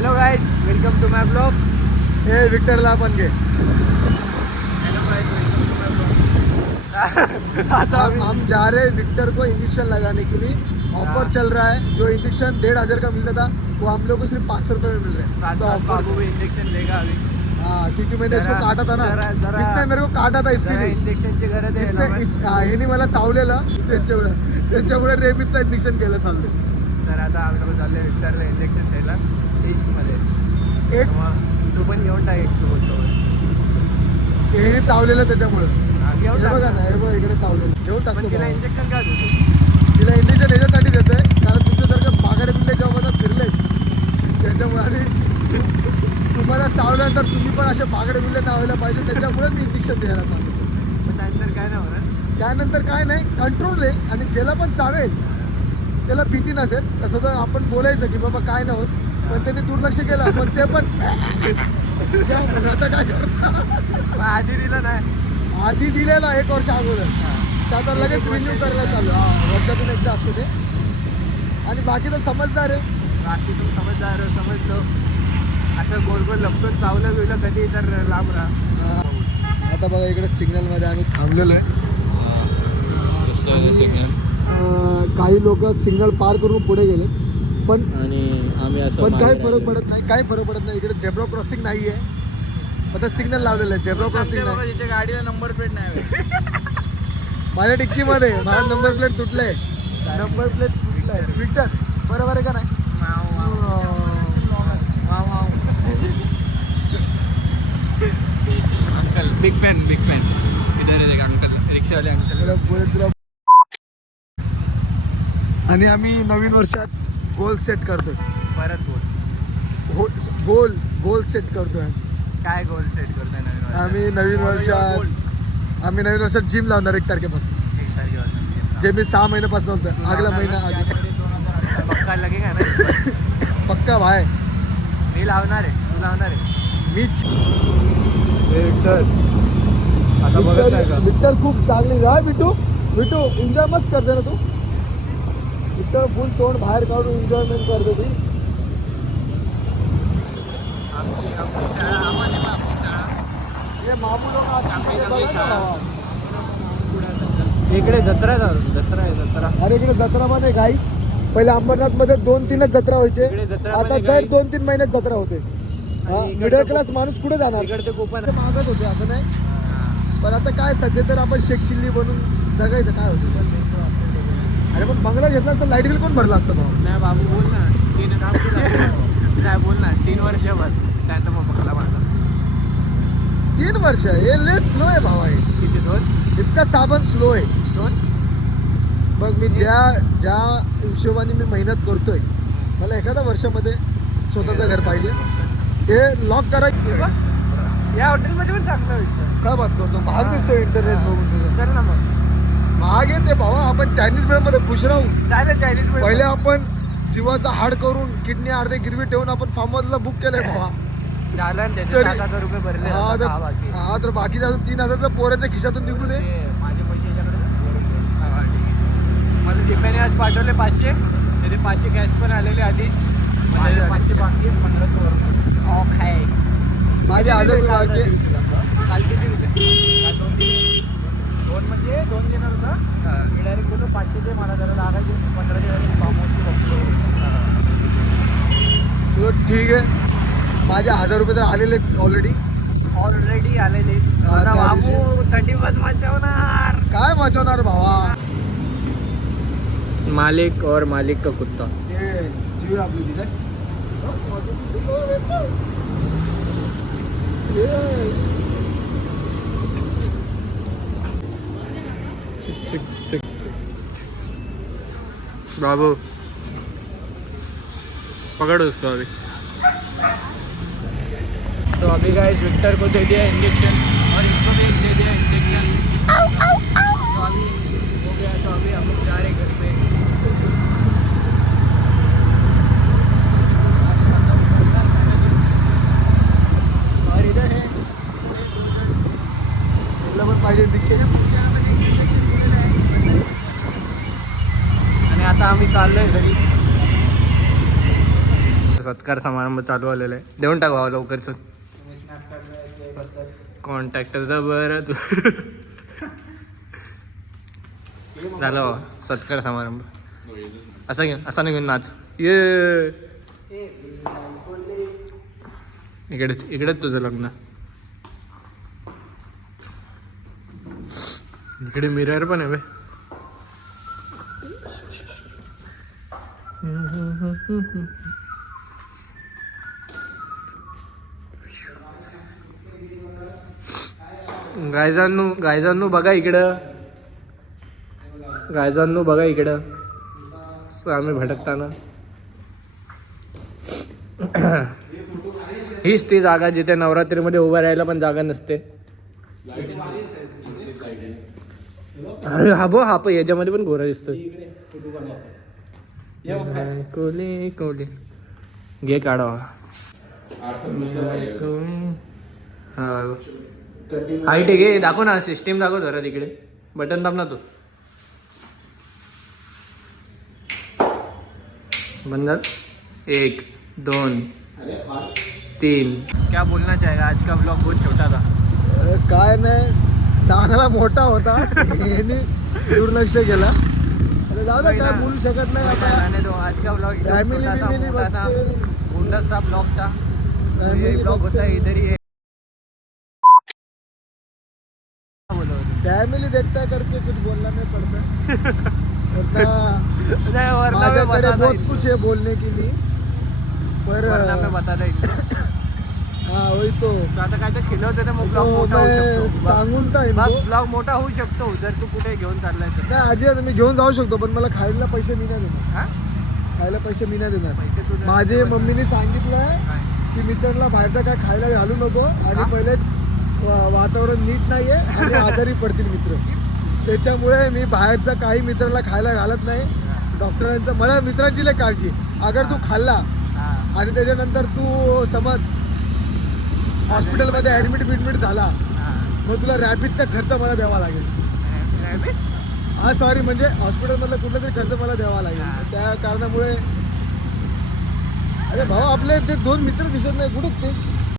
Hello guys, welcome to my blog. ए विक्टरला पण घे. Hello guys, welcome to my blog. आता हम जा रहे हैं विक्टर को इंजेक्शन लगाने के लिए. ऑफर चल रहा है. जो इंजेक्शन 1,500 का मिलता था वो हम लोग को सिर्फ 500 रुपये में मिल रहा है. तो बाबू भी इंजेक्शन लेगा अभी. हाँ, क्योंकि मैंने इसको काटा था ना. जरा इसने मेरे को काटा था इसके लिए. इंजेक्शनची गरज आहे. हिने मला चावलेलं त्याच्यामुळे रेबीजचं इंजेक्शन केलं चाललं. तर आता आम्ही लोक चालले विक्टरला इंजेक्शन द्यायला टेस्टमध्ये. एक तू पण घेऊन टाक एक सोबत. हे चावलेलं त्याच्यामुळे. घेऊन हे टाक बघा ना, हे बघा इकडे चावलेलं. घेऊन टाकतो. तिला इंजेक्शन काय देतो? तिला इंजेक्शन याच्यासाठी देत आहे कारण तुमच्यासारखं बागाडे पिल्ले जेव्हा मला फिरले त्याच्यामुळे. आणि तुम्हाला चावल्यानंतर तुम्ही पण असे बागाडे पिल्ले नावायला पाहिजे, त्याच्यामुळे मी इंजेक्शन द्यायला सांगतो. पण त्यानंतर काय नाही होणार. त्यानंतर काय नाही, कंट्रोल आहे. आणि ज्याला पण चावेल त्याला भीती नसेल तसं तर आपण बोलायचं की बाबा काय नाही होत, पण त्यांनी दुर्लक्ष केलं. पण ते पण आता काय करणार. आधी दिलं नाही. आधी दिलेला 1 वर्ष अगोदर, त्याचा लगेच रिन्यू करायला चालू. वर्षातून एकदा असतो ते. आणि बाकी तर समजदार आहे. बाकी तू समजदार समजलो. असं गोल गोल लपटून चावलं बिवलं कधी तर लांब राहा. आता बघा इकडे सिग्नलमध्ये आम्ही थांबलेलो आहे. काही लोक सिग्नल पार करून पुढे गेले, पण आणि आम्ही असं पण काही फरक पडत नाही. काही फरक पडत नाही. इकडे झेब्रा क्रॉसिंग नाही आहे, आता सिग्नल लावलेलं आहे. झेब्रा क्रॉसिंग नाही. त्याच्या गाडीला नंबर प्लेट नाही. माझ्या डिक्कीमध्ये माझा नंबर प्लेट तुटले. नंबर प्लेट तुटलाय. विक्टर बरोबर आहे का नाही? अंकल बिग फॅन इधर एक अंकल रिक्षावाले अंकल. आणि आम्ही नवीन वर्षात गोल सेट करतोय. परत बोल. गोल सेट करतोय. काय गोल सेट करतोय नवीन वर्षात? आम्ही नवीन वर्षात जिम लावणार 1 तारखेपासून. 1 तारखेपासून जे मी 6 महिन्यापासून होतं. अगला महिना आधी पक्का लगेगा ना. पक्का भाई. मी लावणार आहे. तू लावणार आहे? मीच. आता बघत आहे का? विक्टर खूप चांगली राह. बिटू एन्जॉय मस्त करते ना तू. विक्टर फुल तोंड बाहेर काढून एन्जॉयमेंट करते ती. आमची शाळा आम्हाला आपली शाळा. हे मामू लोक इकडे जत्रा आहे जत्रा. अरे इकडे जत्रा पण आहे गाईस. पहिले अंबरनाथ मध्ये 2-3च जत्रा व्हायचे. आता दर 2-3 महिन्यात जत्रा होते. मिडल क्लास माणूस कुठे जाणार? इकडचे कोपन मागत होते असं नाही. पण आता काय सध्या तर आपण शेख चिल्ली बनून जगायचं. काय होतं? अरे पण बंगला घेतला तर लाईट बिल कोण भरला असतं भाऊ? नाही बाबू बोल ना. 3 काम केलं. काय बोल ना. 3 वर्ष बस. काय तर मग बंगला बांधा. 3 वर्ष हे लेट स्लो आहे भावा. किती 2? इसका साबण स्लो आहे. 2? मग मी ज्या हिशोबाने मी मेहनत करतोय, मला एखाद्या वर्षामध्ये स्वतःचं घर पाहिजे. हे लॉक करायचं. या हॉटेलमध्ये पण चांगलं भेटतं. काय बात करतो? महाग दिसतो इंटरनेट बघून तुझं. चल ना मग. महाग आहे ते भावा. आपण चायनीज मध्ये खुश राहू. चालेल चायनीज पहिले आपण जीवाचा हाड करून किडनी अर्धे गिरवी ठेवून आपण फार्म हाऊसला बुक केलंय भावा. झालं त्याचे तरी- 7,000 रुपये भरले. हा तर बाकीच्या अजून 3,000 पोराच्या खिशातून निघू दे. माझे पैसे याच्याकडे. मला जिम्याने आज पाठवले 500. त्याचे 500 कॅश पण आलेले आधी. 500 बाकी 15 ओके. माझे 1,000 रुपये बाकी आहे. काल किती रुपये? 2 म्हणजे 2 देणार होता. मी डायरेक्ट बोलतो 500 दे मला जरा लागायचे. 15 डायरेक्ट फार्म हाऊसची बघतो. तुझं ठीक आहे. माझे 1,000 रुपये तर आलेलेच ऑलरेडी आलेले. त्या बाबू 31 वाचवणार. काय वाचवणार भावा? मालिक और मालिक का कुत्ता. हे जीव आपली तिथे. बाबू पकड़ उसको अभी. तो अभी गाइस विक्टर को दे दिया इंजेक्शन और इसको भी दे दिया इंजेक्शन. तो अभी हो गया. तो अभी हम लोग जा रहे घर पे. और इधर है पण पाहिजे इंजेक्शन. आणि आता आम्ही चाललोय घरी. सत्कार समारंभ चालू आलेला आहे. देऊन टाक भावा लवकर चल. कॉन्टॅक्टरचा बरं तू झालं भावा सत्कार समारंभ. असा घेऊन असा नाही घेऊन नाच. ये इकडेच तुझं लग्न. इकडे मिरर पण आहे बे. गायजांनो बघा इकडं. गायजांनो बघा इकडं. आम्ही भटकताना हीच ती जागा जिथे नवरात्रीमध्ये उभा राहायला पण जागा नसते. अरे हा पण याच्यामध्ये पण गोरा दिसतोय. कोले कोले घे काढा. हाईट आहे घे दाखव ना. सिस्टीम दाखव जरा तिकडे. बटन दाब ना तू. बंद. 1 2 3. क्या बोलना चाहेगा. आज का ब्लॉग बहुत छोटा था. काय नाही चांगला मोठा होता यांनी दुर्लक्ष केला. आता जाऊ दे काय बोलू शकत नाही आता. तो आज का ब्लॉग फॅमिली छोटा सा ब्लॉग था. ये ब्लॉग होता है इधर ही है. फॅमिली देखता करके कुछ बोलना नहीं पड़ता. वरना माझ्याकडे बहुत कुछ है बोलने के लिए पर मैं बताता हाँ वही तो आता काय तर खिलवते तर मग तो ब्लॉग मोठा होऊ मैं शकतो. सांगून टाईम ब्लॉग मोठा होऊ शकतो जर तू कुठे घेऊन चाललाय तर. नाही आजी आता मी घेऊन जाऊ शकतो पण मला खायला पैसे मी नाही देणार. हा? खायला पैसे मी नाही देणार. पैसे तुझे माझे मम्मीने सांगितलं काय? की मित्रांना बाहेरचं काय खायला घालू नको आणि का? पहिलेच वातावरण नीट नाहीये आणि आजारी पडतील मित्र. त्याच्यामुळे मी बाहेरचं काही मित्रांना खायला घालत नाही. डॉक्टरांचं मला मित्रांची लय काळजी. अगर तू खाल्ला हा. आणि त्याच्यानंतर तू समज हॉस्पिटलमध्ये ॲडमिट झाला हा. मग तुला रॅपिडचा खर्च मला द्यावा लागेल. रॅबिट? हा सॉरी म्हणजे हॉस्पिटलमधला कुठला तरी खर्च मला द्यावा लागेल. हा. त्या कारणामुळे अरे भाऊ आपले ते 2 मित्र दिसत नाही कुठे ते